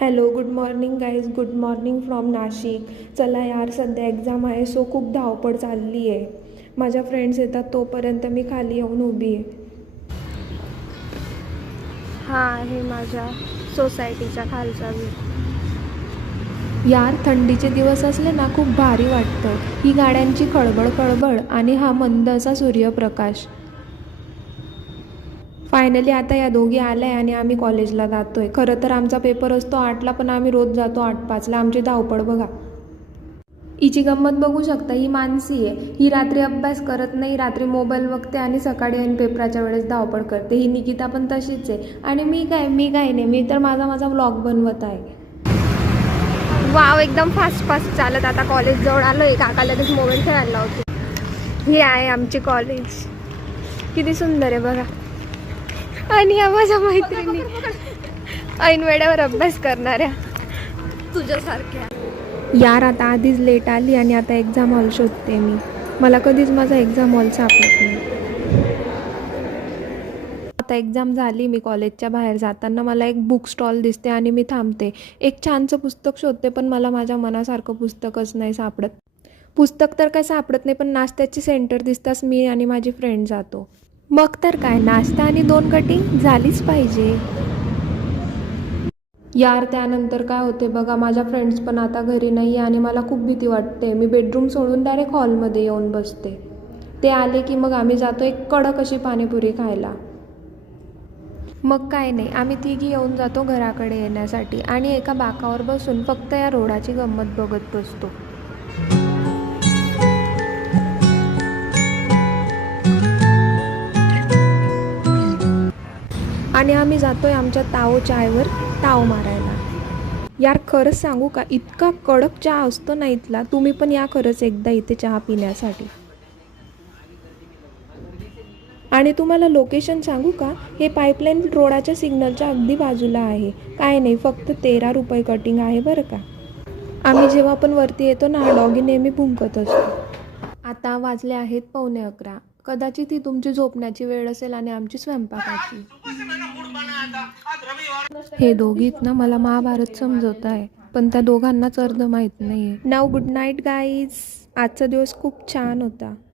Hello, good morning guys. Good morning from Nashik. चला यार, सध्या एक्झाम आहे सो खूप धावपळ चालली आहे. माझ्या फ्रेंड्स येतात तोपर्यंत मी खाली येऊन उभी आहे. हा आहे माझ्या सोसायटीच्या खालचा व्ह्यू. यार, थंडीचे दिवस असले ना खूप भारी वाटतं. ही गाड्यांची खळबळ खळबळ आणि हा मंद असा सूर्यप्रकाश. फायनली आता या दोघी आल्या आणि आम्ही कॉलेजला जातोय. खरं तर आमचा पेपर असतो 8ला, पण आम्ही रोज जातो 8:05ला. आमची धावपळ बघा. हिची गंमत बघू शकता. ही मानसी आहे. ही रात्री अभ्यास करत नाही, रात्री मोबाईल बघते आणि सकाळी आणि पेपराच्या वेळेस धावपळ करते. ही निकिता पण तशीच आहे. आणि मी काय नाही, मी तर माझा व्लॉग बनवत आहे. वाव, एकदम फास्ट फास्ट चालत आता कॉलेज जवळ आलोय. काका लगेच मोबाईल खेळायला लावतो. ही आहे आमची कॉलेज. किती सुंदर आहे बघा. आणि या माझ्या मैत्रिणी ऐन वेळेवर अभ्यास करणाऱ्या तुझ्यासारख्या. यार, आता आधीच लेट आली आणि आता एक्झाम हॉल शोधते मी. मला कधीच माझा एक्झाम हॉल सापडत नाही. आता एक्झाम झाली. मी कॉलेजच्या बाहेर जाताना मला एक बुक स्टॉल दिसते आणि मी थांबते. एक छानसं पुस्तक शोधते, पण मला माझ्या मनासारखं पुस्तकच नाही सापडत. पुस्तक तर काय सापडत नाही, पण नाश्त्याची सेंटर दिसताच मी आणि माझी फ्रेंड जातो. मग तर काय, नाश्ता आणि 2 कटिंग झालीच पाहिजे. यार, त्यानंतर काय होते बघा, माझ्या फ्रेंड्स पण आता घरी नाही आहे आणि मला खूप भीती वाटते. मी बेडरूम सोडून डायरेक्ट हॉलमध्ये येऊन बसते. ते आले की मग आम्ही जातो एक कडक अशी पाणीपुरी खायला. मग काय नाही, आम्ही तिघी येऊन जातो घराकडे येण्यासाठी आणि एका बाकावर बसून फक्त या रोडाची गंमत बघत बसतो. आणि आम्ही जातोय आमच्या ताओ चायवर ताव मारायला. यार, खरंच सांगू का, इतका कडक चहा असतो ना इथला. तुम्ही पण या खरंच एकदा इथे चहा पिण्यासाठी. आणि तुम्हाला लोकेशन सांगू का, हे पाईपलाईन रोडाच्या सिग्नलच्या अगदी बाजूला आहे. काय नाही, फक्त 13 रुपये कटिंग आहे बरं का. आम्ही जेव्हा पण वरती येतो ना, हा डॉगी नेहमी भुंकत असतो. आता वाजले आहेत 11:15. कदाचित ही तुमची झोपण्याची वेळ असेल आणि आमची स्वयंपाकाची. हे दोघीत ना मला महाभारत समजवत आहे, पण त्या दोघांनाच अर्ध माहीत नाहीये. नाव गुड नाईट गाईज. आजचा दिवस खूप छान होता.